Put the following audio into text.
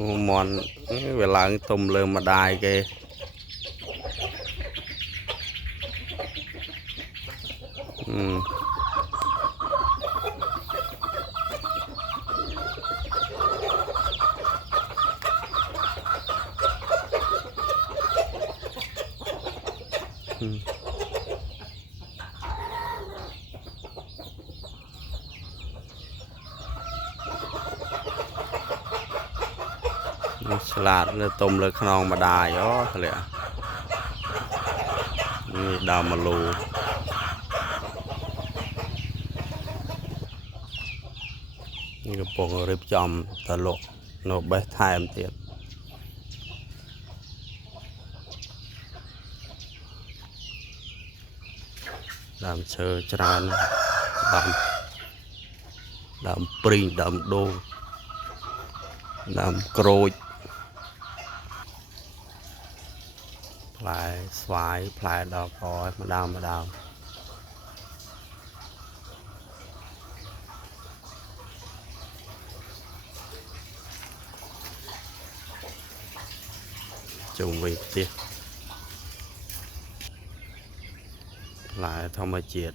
mòn về làng tôm lơ mà đài kê ừ. Ừ. Salad tôm lơ khăn mà đài đó thật lẽ đào mà lùนี่ก็ปงริบจอมตลกโนเบสไทม์เตียดำเชอจรานดำปริงดำโดดำโกรยพลายสวายพลายดอกคอยมาดาวจุ่มไปเตี้ยพลายธรรมเจียด